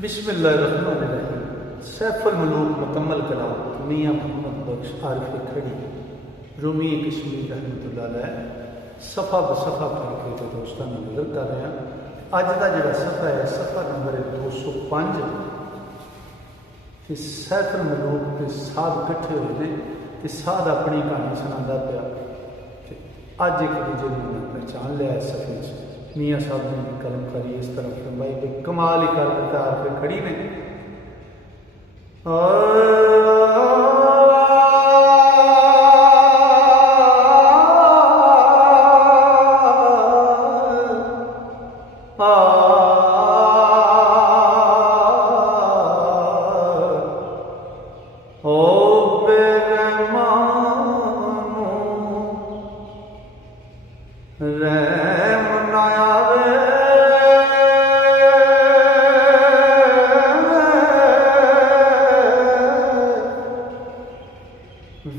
बिस्मिल्लाहिर्रहमानिर्रहीम। सैफुल मलूक मुकम्मल कलाम मियाँ मोहम्मद बख्श आरिफ खड़ी रूमी कश्मीर रहमतुल्लाह अलैह सफ़ा बसफ़ा पढ़ के तो दोस्तों में नज़र कर रहे हैं। अज का जोड़ा सफ़ा है सफ़ा नंबर 205। सैफुल मलूक के साध कट्ठे हुए हैं तो साध अपनी कहानी सुनाता पाया। अज एक दूजे ने पहचान लिया इस सफ़े मियाँ साहब ने कलमकारी इस तरह फरमाई कि कमाल ही कर दिता आके खड़ी ने।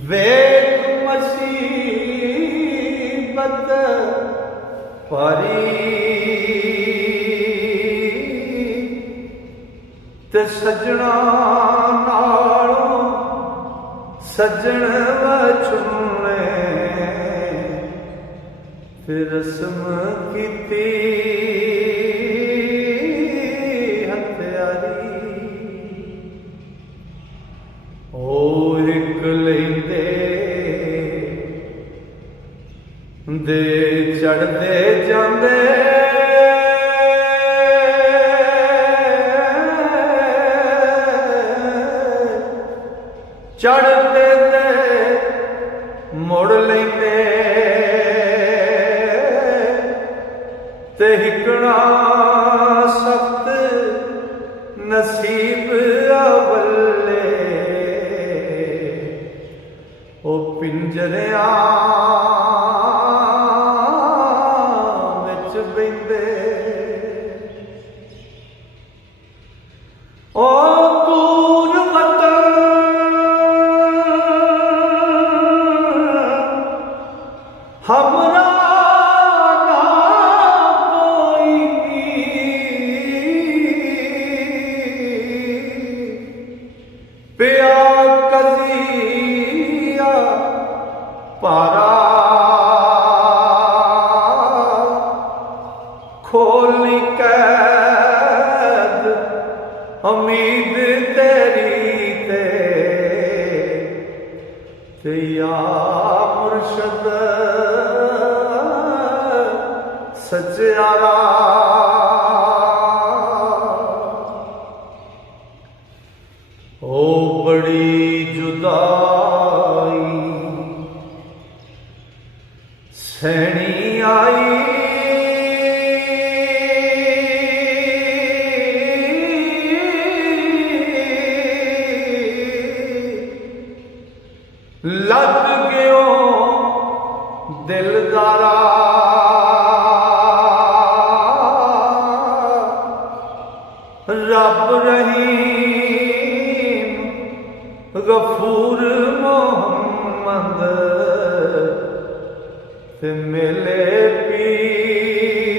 वेद मसीबत पारी ते सजना नालों सजन वचुने फिर रस्म कीती हत्यारी। ओ एक लेंदे दे चढ़दे जांदे चढ़दे दे मुड़ लेंदे ते हिकड़ा सख्त नसीब अवले ओ पिंजरिया विच बिंदे। ओ दूर वतन हमरा ना कोई पिया कजिया पारा खोली कैद उम्मीद तेरी ते या मुर्शद सच्चारा। ओ बड़ी जुदाई सैनी आई लग गयो दिलदारा। रब रहीम गफूर मोहम्मद ते मिले पीर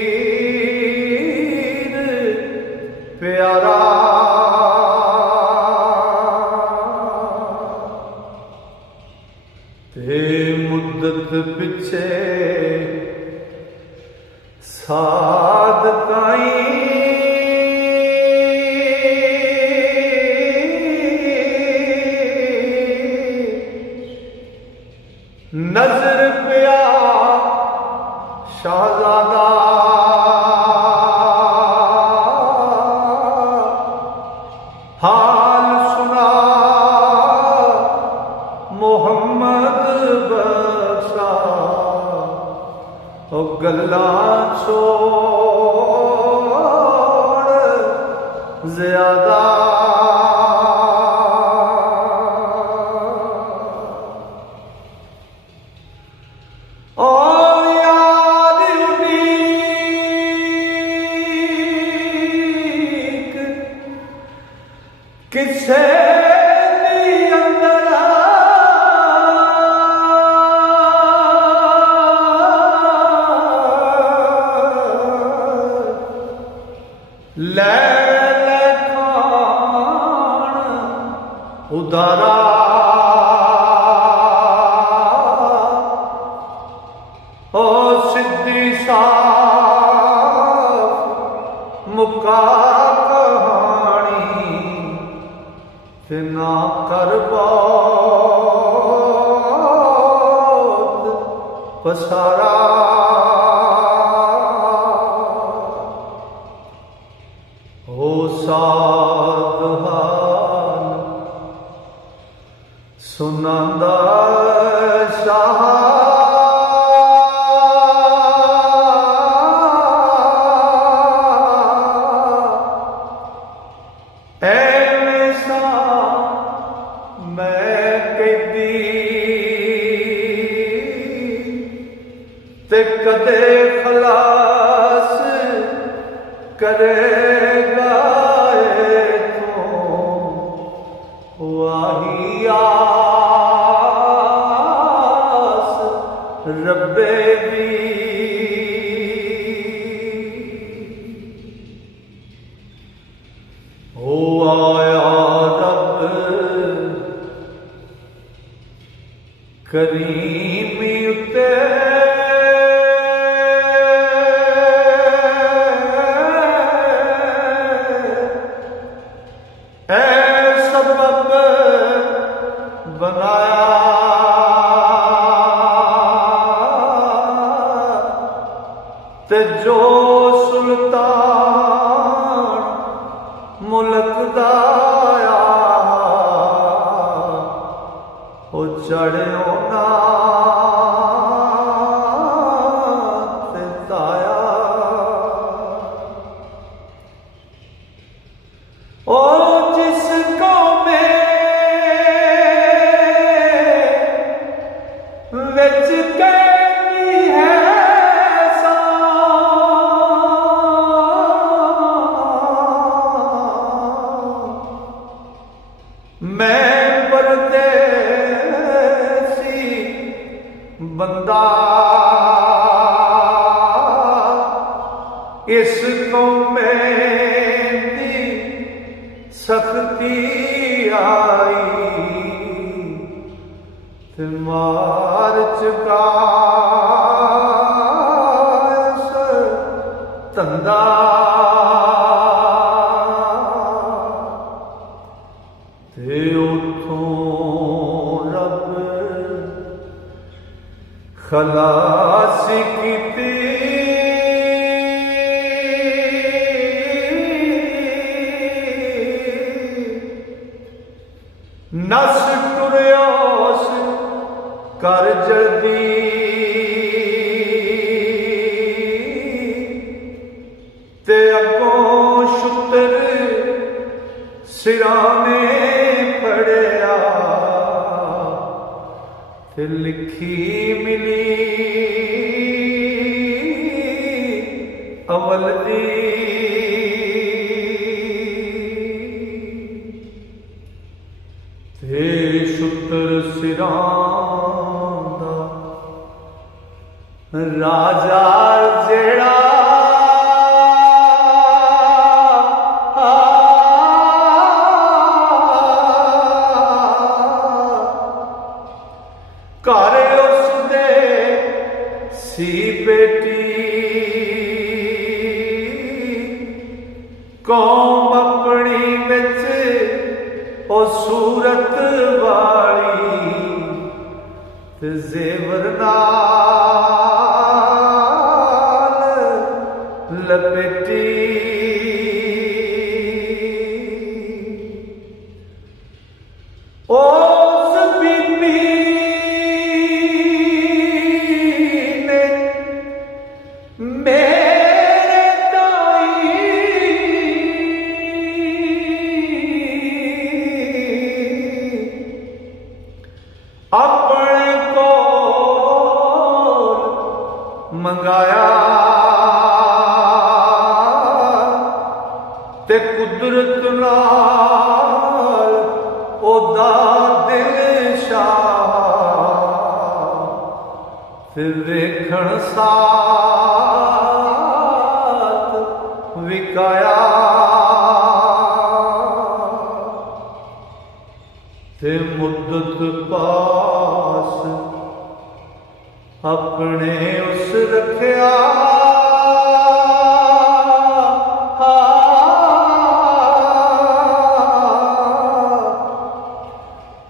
प्यारा। ते मुद्दत पिछे साध काई नजर पिया शाहजादा हाल सुना मोहम्मद बख्शा। ओ गल्ला छोड़ ज्यादा ओ याद उड़ीक किसे अंदर ले खुदारा ओ सिद्धी साफ मुका कहानी ते ना कर बहुत पसारा। ओ साध हाल सुनांदा शाह ते कदे खलास करेगा तो वाही आस रब्बे दी। ओ आया रब करीमी उते सबब बनाया ते जो सुल्तान मुल्क दाया ओ चढ़ो ना ते ताया। ओ मैं परदेसी बंदा इस कौमे दी सख्ती आई ते मार चुका धंधा। ते उठों रब खलासी कीती नस टुरियोस कर जल्दी ते अगों शुतर सिराने पड़िया ते लिखी मिली अवल दी। ते शुतर सिरां दा राजा जेड़ा घर उसदे सी बेटी कौम अपनी विच ओ सूरत वाली ते जेवर नाल लपेटी। अपने को मंगाया ते कुदरत नाल ओदा दिल शाह ते देखण साथ विकाया ते मुद्दत पास अपने उस रखिया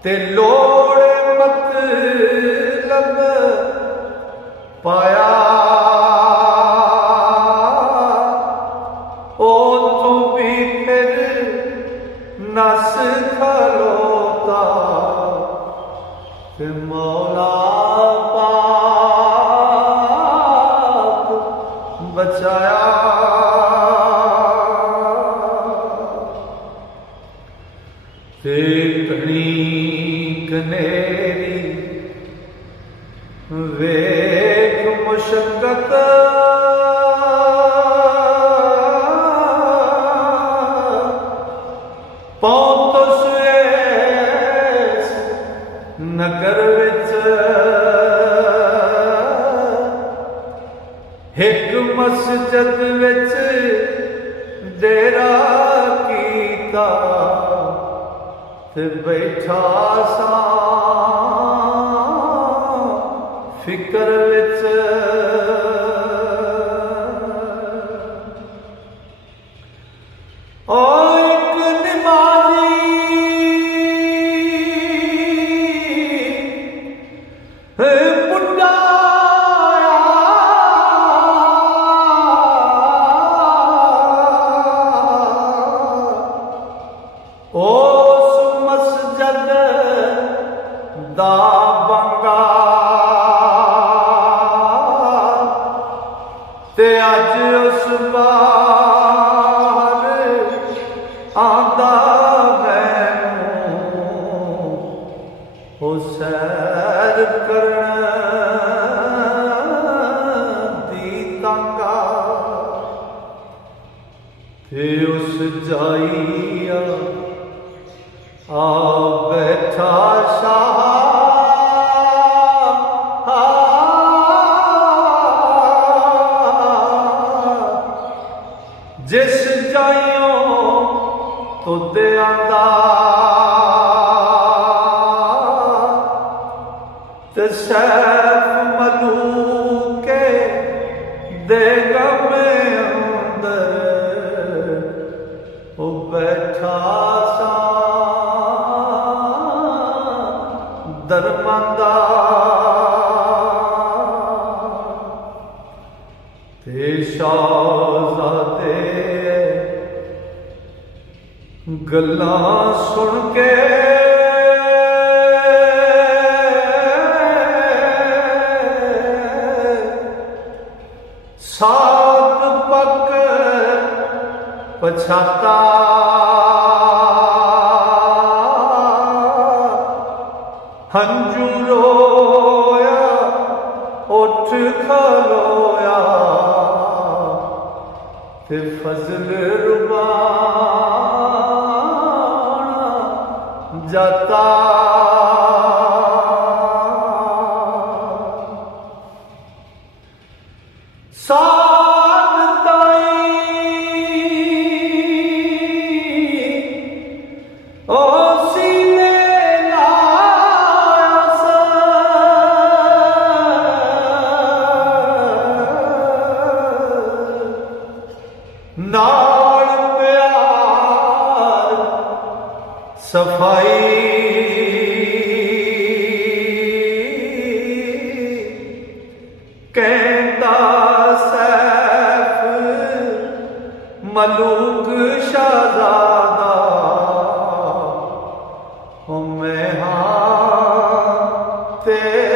ते लोड़ मतलब पाया ओ तू भी फिर नस खलोता ते मौला पाक बचाया ते घनी कनेरी वेख मुशक्कत पहुंच इस नगर विच एक मस्जिद विच डेरा कीता ते बैठा सा फिकर विच ओ एक नमाज़ी बुढ़ा उस मस्जिद दा बंगा ते अज उस बाहर आंदा मैनू ओ सैर करन दी तंगा ते उस जाइया आ बैठा शाह जिस जाइयों तो दे आंदा ते सैफ मलूके देगा में अंदर ओ बैठा सा दरमंदा ते शाहज़ादे गल्लां सुन के सात पक पछाता हंजू रोया उठ खलोया ते फजल रुबान जाता साथ ताई ओ सीने लाया सा नाल प्यार सफाई कहता सैफ मलूक शाहज़ादा ओ मैं हाँ तेरा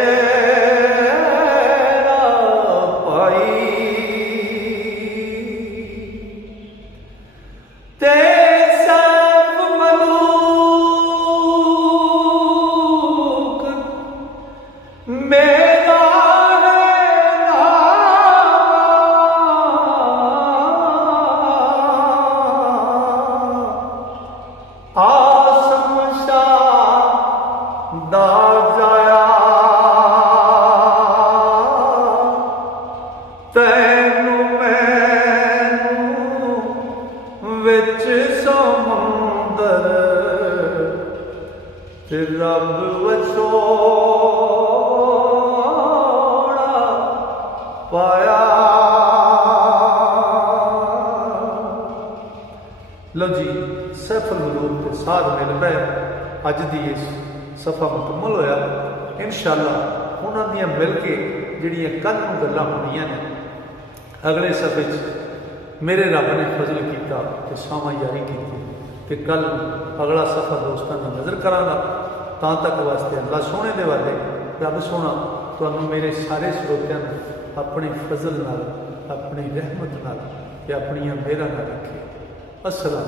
पाई ते सैफ मलूक ਤੇ ਰੱਬ ਵਸੋਣਾ ਪਾਇਆ। लो जी, सैफुल मलूक के साथ मिल पे अज की इस सफ़ा मुकम्मल होया। इंशाअल्लाह उन्हां दियां मिल के जिहड़ियां कल नूं गल्लां होणीआं ने अगले सफ़े मेरे रब ने फजल किया तो सावां यारी की ते कल अगला सफ़ा दोस्तों में नज़र करांगा। तां तक वास्ते अल्लाह सोहणे दे वाले रब सोहना तुहानूं मेरे सारे श्रोतिਆਂ ਨੂੰ अपने फजल नाल अपनी रहमत नाल ते अपनियां मेहरां नाल रखे। अस्सलाम।